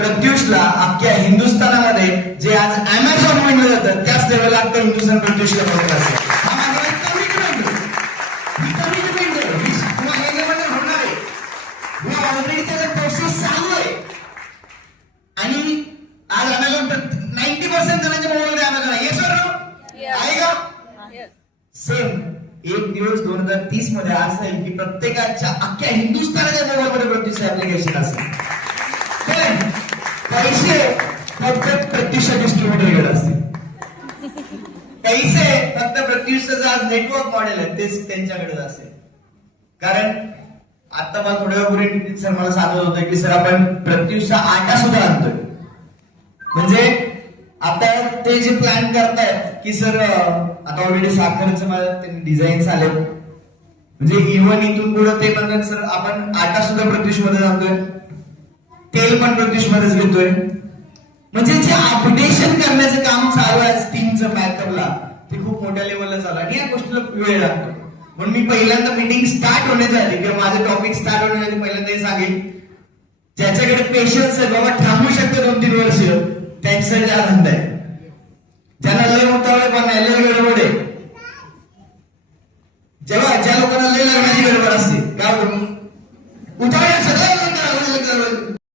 प्रत्युषला अख्ख्या हिंदुस्थानामध्ये जे आज अमेझॉन म्हणलं जातं त्याच लेवलला अख्खं हिंदुस्थान प्रत्युषला म्हणत असेल. हा माझा एक कमिटमेंट होणार आहे. ऑलरेडी त्याचा प्रोसेस चालू आहे. आणि आज अमेझॉन 90% जणांच्या मोबाईलमध्ये अमेझॉन आहे. येस आहे का? सेम एक दिवस 2030 मध्ये असं आहे की प्रत्येकाच्या अख्ख्या हिंदुस्थानाच्या मोबाईलमध्ये प्रत्युष ऍप्लिकेशन असेल. पण पैसे फक्त प्रत्युष डिस्ट्रीब्युटरकडे असतील. पैसे फक्त प्रत्युषचं आज नेटवर्क मॉडेल आहे तेच त्यांच्याकडे असेल. कारण आता मला थोड्या वेळापूर्वी सर मला सांगत होतं की सर आपण प्रत्युषचा आटा सुद्धा आणतोय. म्हणजे आता ते जे प्लॅन करतायत की सर आता ऑलरेडी साखरचं मला त्यांनी डिझाईन्स आले. म्हणजे इव्हन इथून पुढे ते म्हणतात सर आपण आटा सुद्धा प्रत्युष मध्ये आणतोय, तेल पण प्रत्युष मध्येच घेतोय. म्हणजे जे अपडेशन करण्याचं काम चालू आहे टीमचं बॅकअपला ते खूप मोठ्या लेवलला चालू आहे आणि या गोष्टीला वेळ लागतो. म्हणून मी पहिल्यांदा मीटिंग स्टार्ट होण्याची आली किंवा माझं टॉपिक स्टार्ट होण्याची पहिल्यांदा हे सांगेन ज्याच्याकडे पेशन्स आहे बाबा थांबू शकतो 2-3 वर्ष त्यांच्यासाठी हा धंदा आहे. ज्यांना लय उतावळे पण नाही, लय गडबड आहे. जेव्हा ज्या लोकांना लय लग्नाची गडबड असते काय उतावळे